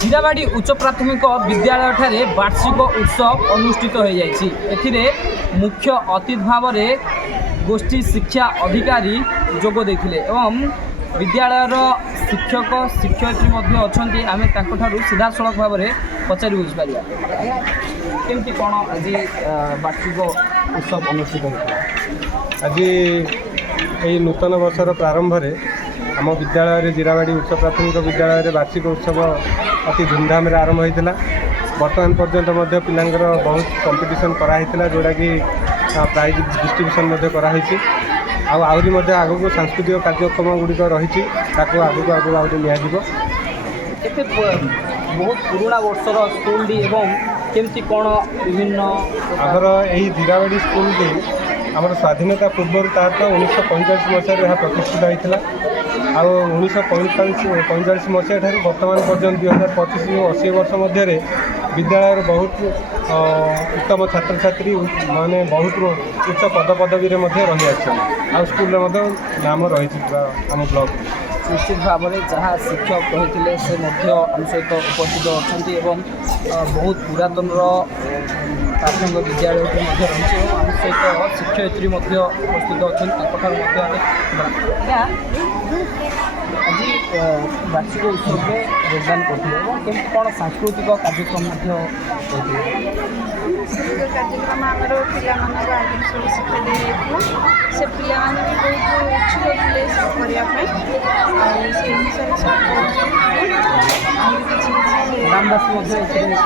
ଜିରାବାଡ଼ି ଉଚ୍ଚ ପ୍ରାଥମିକ ବିଦ୍ୟାଳୟଠାରେ ବାର୍ଷିକ ଉତ୍ସବ ଅନୁଷ୍ଠିତ ହୋଇଯାଇଛି। ଏଥିରେ ମୁଖ୍ୟ ଅତିଥି ଭାବରେ ଗୋଷ୍ଠୀ ଶିକ୍ଷା ଅଧିକାରୀ ଯୋଗ ଦେଇଥିଲେ ଏବଂ ବିଦ୍ୟାଳୟର ଶିକ୍ଷକ ଶିକ୍ଷୟିତ୍ରୀ ମଧ୍ୟ ଅଛନ୍ତି। ଆମେ ତାଙ୍କଠାରୁ ସିଧାସଳଖ ଭାବରେ ପଚାରି ବୁଝିପାରିବା କେମିତି କ'ଣ ଆଜି ବାର୍ଷିକ ଉତ୍ସବ ଅନୁଷ୍ଠିତ ହୋଇଥିଲା। ଆଜି ଏହି ନୂତନ ବର୍ଷର ପ୍ରାରମ୍ଭରେ ଆମ ବିଦ୍ୟାଳୟରେ ଜିରାବାଡ଼ି ଉଚ୍ଚ ପ୍ରାଥମିକ ବିଦ୍ୟାଳୟରେ ବାର୍ଷିକ ଉତ୍ସବ ଅତି ଧୁମଧାମରେ ଆରମ୍ଭ ହୋଇଥିଲା। ବର୍ତ୍ତମାନ ପର୍ଯ୍ୟନ୍ତ ମଧ୍ୟ ପିଲାଙ୍କର ବହୁତ କମ୍ପିଟିସନ୍ କରାହୋଇଥିଲା, ଯେଉଁଟାକି ପ୍ରାଇଜ୍ ଡିଷ୍ଟ୍ରିବ୍ୟୁସନ୍ ମଧ୍ୟ କରାହୋଇଛି। ଆଉ ଆହୁରି ମଧ୍ୟ ଆଗକୁ ସାଂସ୍କୃତିକ କାର୍ଯ୍ୟକ୍ରମ ଗୁଡ଼ିକ ରହିଛି, ତାକୁ ଆଗକୁ ଆହୁରି ନିଆଯିବ। କେତେ ବହୁତ ପୁରୁଣା ବର୍ଷର ସ୍କୁଲଟି ଏବଂ କେମିତି କ'ଣ ବିଭିନ୍ନ ଆମର ଏହି ଜିରାବାଡ଼ି ସ୍କୁଲଟି ଆମର ସ୍ୱାଧୀନତା ପୂର୍ବରୁ ତାର ତ 1945 ମସିହାରେ ଏହା ପ୍ରତିଷ୍ଠିତ ହୋଇଥିଲା। ଆଉ 1945 ମସିହା ଠାରୁ ବର୍ତ୍ତମାନ ପର୍ଯ୍ୟନ୍ତ 2025 ଓ 80 ବର୍ଷ ମଧ୍ୟରେ ବିଦ୍ୟାଳୟର ବହୁତ ଉତ୍ତମ ଛାତ୍ରଛାତ୍ରୀ ମାନେ ବହୁତ ଉଚ୍ଚ ପଦପଦବୀରେ ମଧ୍ୟ ରହିଆସିଛନ୍ତି। ଆଉ ସ୍କୁଲରେ ମଧ୍ୟ ନାମ ରହିଛି ଆମ ବ୍ଲକରେ। ନିଶ୍ଚିତ ଭାବରେ ଯାହା ଶିକ୍ଷକ କହିଥିଲେ ସେ ମଧ୍ୟ ଆମ ସହିତ ଉପସ୍ଥିତ ଅଛନ୍ତି ଏବଂ ବହୁତ ପୁରାତନର ପ୍ରାଥମିକ ବିଦ୍ୟାଳୟଟି ମଧ୍ୟ ରହିଛି ଏବଂ ଆମ ସହିତ ଶିକ୍ଷୟିତ୍ରୀ ମଧ୍ୟ ଉପସ୍ଥିତ ଅଛନ୍ତି। ତାଙ୍କଠାରୁ ମଧ୍ୟ ଆମେ ଆଜି ବାର୍ଷିକ ଉତ୍ସବରେ ଯୋଗଦାନ କରିଥିଲେ ଏବଂ କେମିତି କ'ଣ ସାଂସ୍କୃତିକ କାର୍ଯ୍ୟକ୍ରମ ମଧ୍ୟ କରିଥିଲେ। ସାଂସ୍କୃତିକ କାର୍ଯ୍ୟକ୍ରମ ଆମର ପିଲାମାନଙ୍କୁ ଆଗରୁ ସବୁ ଶିକ୍ଷା ଦିଆଯାଇଥିଲା। ସେ ପିଲାମାନେ ବି ବହୁତ ଇଚ୍ଛୁକ ଥିଲେ ସବୁ କରିବା ପାଇଁ, ଆଉ ସେଇ ଅନୁସାରେ ସବୁ କରୁଛନ୍ତି। ଆହୁରି କିଛି ଗ୍ରାମବାସୀ ମଧ୍ୟ ଏଥିରେ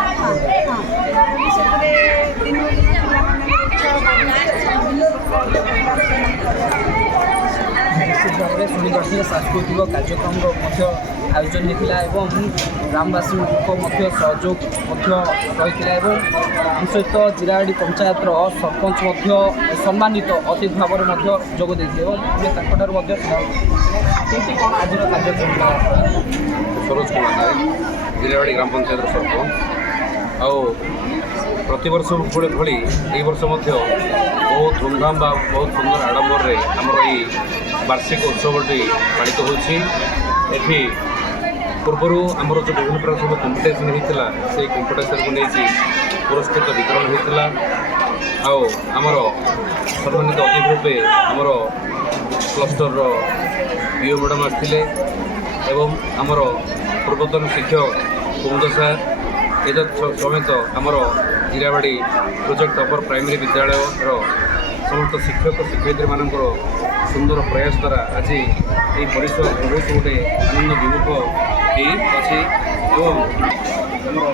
ସେଥିରେ ଦିନକୁ ଦିନ ପିଲାମାନଙ୍କର ଇଚ୍ଛା ନିଶ୍ଚିତ ଭାବରେ ଶୁଣିପାରୁଥିଲେ ସାଂସ୍କୃତିକ କାର୍ଯ୍ୟକ୍ରମର ମଧ୍ୟ ଆୟୋଜନ ହୋଇଥିଲା ଏବଂ ଗ୍ରାମବାସୀଙ୍କ ମଧ୍ୟ ସହଯୋଗ ମଧ୍ୟ ରହିଥିଲା ଏବଂ ଆମ ସହିତ ଜିରାବାଡ଼ି ପଞ୍ଚାୟତର ସରପଞ୍ଚ ମଧ୍ୟ ସମ୍ମାନିତ ଅତିଥି ଭାବରେ ମଧ୍ୟ ଯୋଗ ଦେଇଥିଲେ ଏବଂ ଆମେ ତାଙ୍କଠାରୁ ମଧ୍ୟ କେମିତି କ'ଣ ଆଜିର କାର୍ଯ୍ୟକ୍ରମ। ସରୋଜ କୁମାର ନାୟକ, ଜିରାବାଡ଼ି ଗ୍ରାମ ପଞ୍ଚାୟତର ସରପଞ୍ଚ। ଆଉ ପ୍ରତିବର୍ଷ ଭଳି ଏହି ବର୍ଷ ମଧ୍ୟ ବହୁତ ଧୁମଧାମ ବା ବହୁତ ସୁନ୍ଦର ଆଡ଼ମ୍ବରରେ ଆମର ଏହି ବାର୍ଷିକ ଉତ୍ସବଟି ପାଳିତ ହେଉଛି। ଏଠି ପୂର୍ବରୁ ଆମର ଯେଉଁ ବିଭିନ୍ନ ପ୍ରକାର ସବୁ କମ୍ପିଟିସନ୍ ହୋଇଥିଲା, ସେଇ କମ୍ପିଟିସନ୍କୁ ନେଇକି ପୁରସ୍କୃତ ବିତରଣ ହୋଇଥିଲା। ଆଉ ଆମର ସମ୍ମାନିତ ଅତିଥି ରୂପେ ଆମର କ୍ଲଷ୍ଟରର ପିଓ ମ୍ୟାଡ଼ାମ୍ ଆସିଥିଲେ ଏବଂ ଆମର ପୂର୍ବତନ ଶିକ୍ଷକ କୁମୁଦ ସାର୍ ସମେତ ଆମର ଜିରାବାଡ଼ି ପ୍ରୋଜେକ୍ଟ ଅପର ପ୍ରାଇମେରୀ ବିଦ୍ୟାଳୟର ସମସ୍ତ ଶିକ୍ଷକ ଶିକ୍ଷୟିତ୍ରୀମାନଙ୍କର ସୁନ୍ଦର ପ୍ରୟାସ ଦ୍ୱାରା ଆଜି ଏହି ପରିସର ବହୁତ ଗୋଟେ ଆନନ୍ଦ ବିମୁଖ ହୋଇଅଛି ଏବଂ ଆମର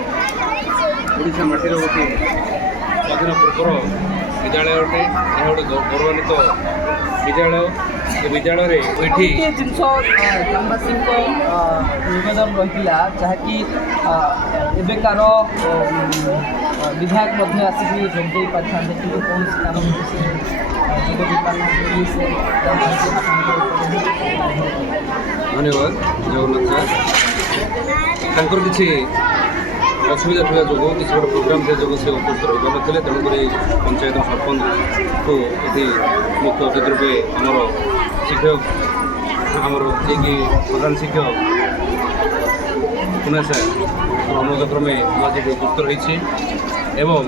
ଓଡ଼ିଶା ମାଟିର ଗୋଟିଏ ସ୍ୱାଧୀନ ପୂର୍ବର ବିଦ୍ୟାଳୟ ଅଟେ। ଏହା ଗୋଟେ ଗୌରବାନ୍ୱିତ ବିଦ୍ୟାଳୟ। ଏ ବିଦ୍ୟାଳୟରେ ଏଠି ଜିନିଷ ଗ୍ରାମବାସୀଙ୍କ ନିବେଦନ ରହିଥିଲା, ଯାହାକି ଏବେକାର ବିଧାୟକ ମଧ୍ୟ ଆସିକି ଯୋଗ ଦେଇ ପାରିଥାନ୍ତେ, କିନ୍ତୁ କୌଣସି କାରଣ ଯୋଗ ଦେଇପାରିନାହାନ୍ତି। ଧନ୍ୟବାଦ ଜଗନ୍ନାଥ ସାର୍। ତାଙ୍କର କିଛି ଅସୁବିଧା ଥିବା ଯୋଗୁଁ କିଛି ଗୋଟେ ପ୍ରୋଗ୍ରାମ୍ ଥିବା ଯୋଗୁଁ ସେ ଉପସ୍ଥିତ ରହିପାରୁନଥିଲେ। ତେଣୁକରି ପଞ୍ଚାୟତ ସରପଞ୍ଚକୁ ଏଠି ମୁଖ୍ୟ ଅତିଥି ରୂପେ ଆମର ଶିକ୍ଷକ ଆମର ଯିଏକି ପ୍ରଧାନ ଶିକ୍ଷକ କୁନା ସାର୍ ଅନୁରୋଧ କ୍ରମେ ମୁଁ ଆଜି ଉପସ୍ଥିତ ରହିଛି ଏବଂ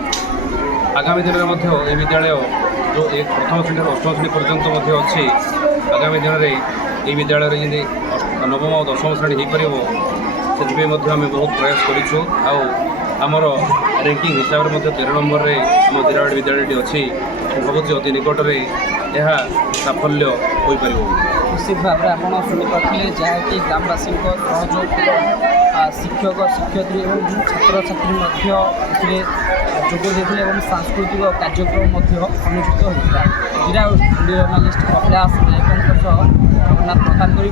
ଆଗାମୀ ଦିନରେ ମଧ୍ୟ ଏହି ବିଦ୍ୟାଳୟ ଯେଉଁ ପ୍ରଥମ ଶ୍ରେଣୀରୁ ଅଷ୍ଟମ ଶ୍ରେଣୀ ପର୍ଯ୍ୟନ୍ତ ମଧ୍ୟ ଅଛି, ଆଗାମୀ ଦିନରେ ଏହି ବିଦ୍ୟାଳୟରେ ଯେମିତି ନବମ ଓ ଦଶମ ଶ୍ରେଣୀ ହୋଇପାରିବ ସେଥିପାଇଁ ମଧ୍ୟ ଆମେ ବହୁତ ପ୍ରୟାସ କରିଛୁ। ଆଉ ଆମର ର୍ୟାଙ୍କିଂ ହିସାବରେ ମଧ୍ୟ 13 ନମ୍ବରରେ ଆମ ଜିରାବାଡ଼ି ବିଦ୍ୟାଳୟଟି ଅଛି। ମୁଁ ଭାବୁଛି ଅତି ନିକଟରେ ଏହା ସାଫଲ୍ୟ ହୋଇପାରିବ। ନିଶ୍ଚିତ ଭାବରେ ଆପଣ ଶୁଣିପାରୁଥିଲେ ଯାହାକି ଗ୍ରାମବାସୀଙ୍କ ସହଯୋଗ ଶିକ୍ଷକ ଶିକ୍ଷୟିତ୍ରୀ ଏବଂ ଛାତ୍ରଛାତ୍ରୀ ମଧ୍ୟ ଏଥିରେ ଯୋଗ ଦେଇଥିଲେ ଏବଂ ସାଂସ୍କୃତିକ କାର୍ଯ୍ୟକ୍ରମ ମଧ୍ୟ ଅନୁଷ୍ଠିତ ହୋଇଥିଲା। ଜିରାବାଡ଼ି ଜର୍ଣ୍ଣାଲିଷ୍ଟ କପିଳାସ ନାୟକଙ୍କ ସହ ଜଗନ୍ନାଥ ପ୍ରଧାନ କରି